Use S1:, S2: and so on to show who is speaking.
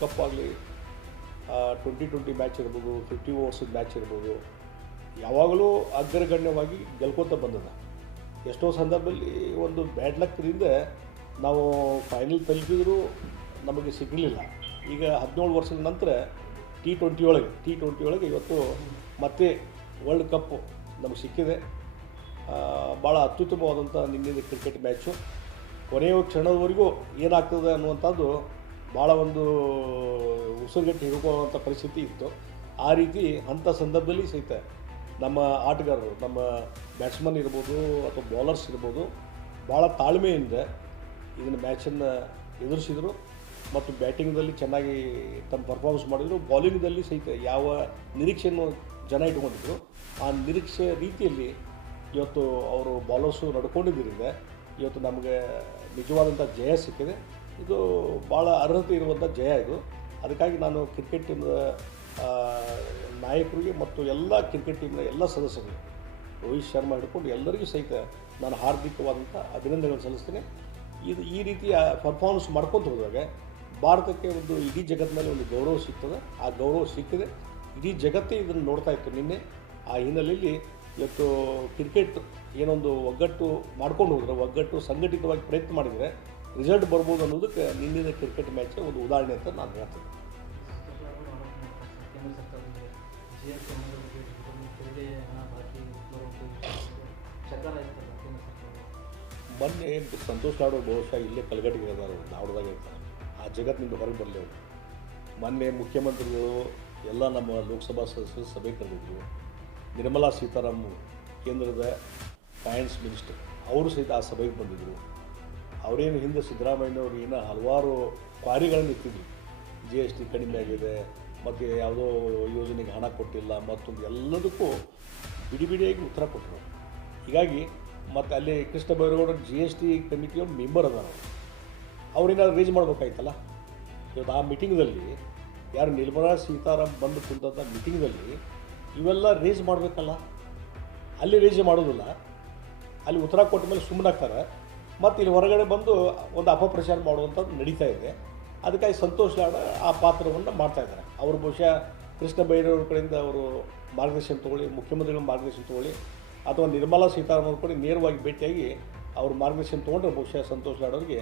S1: Cup ಆಗಲಿ twenty twenty match ಇರ್ಬೋದು fifty overs match ಇರ್ಬೋದು, ಯಾವಾಗಲೂ ಅಗ್ರಗಣ್ಯವಾಗಿ ಗೆಲ್ಕೋತ ಬಂದದ. ಎಷ್ಟೋ ಸಂದರ್ಭದಲ್ಲಿ ಒಂದು ಬ್ಯಾಡ್ ಲಕ್ದಿಂದ ನಾವು ಫೈನಲ್ ತಲುಪಿದರೂ ನಮಗೆ ಸಿಗಲಿಲ್ಲ. ಈಗ ಹದಿನೇಳು ವರ್ಷದ ನಂತರ ಟಿ ಟ್ವೆಂಟಿ ಒಳಗೆ ಟಿ ಟ್ವೆಂಟಿ ಒಳಗೆ ಇವತ್ತು ಮತ್ತೆ ವರ್ಲ್ಡ್ ಕಪ್ ನಮಗೆ ಸಿಕ್ಕಿದೆ. ಭಾಳ ಅತ್ಯುತ್ತಮವಾದಂಥ ನಿನ್ನೆ ಕ್ರಿಕೆಟ್ ಮ್ಯಾಚು ಕೊನೆಯ ಕ್ಷಣದವರೆಗೂ ಏನಾಗ್ತದೆ ಅನ್ನುವಂಥದ್ದು ಭಾಳ ಒಂದು ಉಸಿರುಗಟ್ಟಿ ಹಿಡ್ಕೊಳ್ಳುವಂಥ ಪರಿಸ್ಥಿತಿ ಇತ್ತು. ಆ ರೀತಿ ಅಂಥ ಸಂದರ್ಭದಲ್ಲಿ ಸಹಿತ ನಮ್ಮ ಆಟಗಾರರು, ನಮ್ಮ ಬ್ಯಾಟ್ಸ್ಮನ್ ಇರ್ಬೋದು ಅಥವಾ ಬೌಲರ್ಸ್ ಇರ್ಬೋದು ಭಾಳ ತಾಳ್ಮೆಯಿಂದ ಇದನ್ನು ಮ್ಯಾಚನ್ನು ಎದುರಿಸಿದರು ಮತ್ತು ಬ್ಯಾಟಿಂಗ್ದಲ್ಲಿ ಚೆನ್ನಾಗಿ ತಮ್ಮ ಪರ್ಫಾರ್ಮೆನ್ಸ್ ಮಾಡಿದರು. ಬೌಲಿಂಗ್ದಲ್ಲಿ ಸಹಿತ ಯಾವ ನಿರೀಕ್ಷೆಯನ್ನು ಜನ ಇಟ್ಕೊಂಡಿದ್ರು. ಆ ನಿರೀಕ್ಷೆ ರೀತಿಯಲ್ಲಿ ಇವತ್ತು ಅವರು ಬೌಲರ್ಸು ನಡ್ಕೊಂಡಿದ್ದರಿಂದ ಇವತ್ತು ನಮಗೆ ನಿಜವಾದಂಥ ಜಯ ಸಿಕ್ಕಿದೆ. ಇದು ಭಾಳ ಅರ್ಹತೆ ಇರುವಂಥ ಜಯ ಇದು. ಅದಕ್ಕಾಗಿ ನಾನು ಕ್ರಿಕೆಟ್ ಟೀಮ್ನ ನಾಯಕರಿಗೆ ಮತ್ತು ಎಲ್ಲ ಕ್ರಿಕೆಟ್ ಟೀಮ್ನ ಎಲ್ಲ ಸದಸ್ಯರಿಗೆ, ರೋಹಿತ್ ಶರ್ಮಾ ಹಿಡ್ಕೊಂಡು ಎಲ್ಲರಿಗೂ ಸಹಿತ ನಾನು ಹಾರ್ದಿಕವಾದಂಥ ಅಭಿನಂದನೆಗಳನ್ನು ಸಲ್ಲಿಸ್ತೇನೆ. ಇದು ಈ ರೀತಿಯ ಪರ್ಫಾರ್ಮೆನ್ಸ್ ಮಾಡ್ಕೊತ ಹೋದಾಗ ಭಾರತಕ್ಕೆ ಒಂದು ಇಡೀ ಜಗತ್ತಿನಲ್ಲಿ ಒಂದು ಗೌರವ ಸಿಗ್ತದೆ. ಆ ಗೌರವ ಸಿಕ್ಕಿದೆ. ಇಡೀ ಜಗತ್ತೇ ಇದನ್ನು ನೋಡ್ತಾ ಇತ್ತು ನಿನ್ನೆ. ಆ ಹಿನ್ನೆಲೆಯಲ್ಲಿ ಇವತ್ತು ಕ್ರಿಕೆಟ್ ಏನೊಂದು ಒಗ್ಗಟ್ಟು ಮಾಡ್ಕೊಂಡು ಹೋದರೆ, ಒಗ್ಗಟ್ಟು ಸಂಘಟಿತವಾಗಿ ಪ್ರಯತ್ನ ಮಾಡಿದರೆ ರಿಸಲ್ಟ್ ಬರ್ಬೋದು ಅನ್ನೋದಕ್ಕೆ ನಿನ್ನಿನ ಕ್ರಿಕೆಟ್ ಮ್ಯಾಚ್ ಒಂದು ಉದಾಹರಣೆ ಅಂತ ನಾನು ಹೇಳ್ತೀನಿ.
S2: ಬನ್ನಿ ಏನು
S1: ಮೊನ್ನೆ ಸಂತೋಷ್ ಲಾಡು ಬಹುಶಃ ಇಲ್ಲೇ ಕಲಗಟ್ಟಿಗೆ ಇದ್ದಾರೆ ಧಾರವಾಡದಾಗ ಇರ್ತಾರೆ ಆ ಜಗತ್ತಿನಿಂದ ಹೊರಗೆ ಬರಲಿ ಅವರು. ಮೊನ್ನೆ ಮುಖ್ಯಮಂತ್ರಿಗಳು ಎಲ್ಲ ನಮ್ಮ ಲೋಕಸಭಾ ಸದಸ್ಯರು ಸಭೆ ಕರೆದಿದ್ರು. ನಿರ್ಮಲಾ ಸೀತಾರಾಮ್ ಕೇಂದ್ರದ ಫೈನಾನ್ಸ್ ಮಿನಿಸ್ಟರ್ ಅವರು ಸಹಿತ ಆ ಸಭೆಗೆ ಬಂದಿದ್ದರು ಅವರೇನು ಹಿಂದೆ ಸಿದ್ದರಾಮಯ್ಯನವರು ಏನೋ ಹಲವಾರು ಕ್ವಾರಿಗಳನ್ನು ಇಟ್ಟಿದ್ರು. ಜಿ ಎಸ್ ಟಿ ಕಡಿಮೆ ಆಗಿದೆ, ಮತ್ತು ಯಾವುದೋ ಯೋಜನೆಗೆ ಹಣ ಕೊಟ್ಟಿಲ್ಲ, ಮತ್ತೊಂದು ಎಲ್ಲದಕ್ಕೂ ಬಿಡಿ ಬಿಡಿಯಾಗಿ ಉತ್ತರ ಕೊಟ್ಟರು. ಹೀಗಾಗಿ ಮತ್ತು ಅಲ್ಲಿ Krishna Byregowda G S T ಕಮಿಟಿಯ member ಅವರು. ಅವ್ರೇನಾದ್ರು ರೇಜ್ ಮಾಡಬೇಕಾಯ್ತಲ್ಲ? ಇವತ್ತು ಆ ಮೀಟಿಂಗ್ದಲ್ಲಿ ಯಾರು ನಿರ್ಮಲಾ ಸೀತಾರಾಮ್ ಬಂದು ಕುಂತಂಥ ಮೀಟಿಂಗ್ದಲ್ಲಿ ಇವೆಲ್ಲ ರೇಜ್ ಮಾಡಬೇಕಲ್ಲ? ಅಲ್ಲಿ ರೇಜ್ ಮಾಡೋದಿಲ್ಲ. ಅಲ್ಲಿ ಉತ್ತರ ಕೊಟ್ಟ ಮೇಲೆ ಸುಮ್ಮನಾಗ್ತಾರೆ. ಮತ್ತು ಇಲ್ಲಿ ಹೊರಗಡೆ ಬಂದು ಒಂದು ಅಪಪ್ರಚಾರ ಮಾಡುವಂಥದ್ದು ನಡೀತಾ ಇದೆ. ಅದಕ್ಕಾಗಿ ಸಂತೋಷ್ ಲಾಡ ಆ ಪಾತ್ರವನ್ನು ಮಾಡ್ತಾ ಇದ್ದಾರೆ. ಅವರು ಬಹುಶಃ ಕೃಷ್ಣ ಬೈರವ್ರ ಕಡೆಯಿಂದ ಅವರು ಮಾರ್ಗದರ್ಶನ ತೊಗೊಳ್ಳಿ, ಮುಖ್ಯಮಂತ್ರಿಗಳ ಮಾರ್ಗದರ್ಶನ ತೊಗೊಳ್ಳಿ, ಅಥವಾ ನಿರ್ಮಲಾ ಸೀತಾರಾಮನ್ ಕೂಡ ನೇರವಾಗಿ ಭೇಟಿಯಾಗಿ ಅವ್ರ ಮಾರ್ಗದರ್ಶನ ತೊಗೊಂಡ್ರೆ ಬಹುಶಃ ಸಂತೋಷ್ ಲಾಡ್ ಅವರಿಗೆ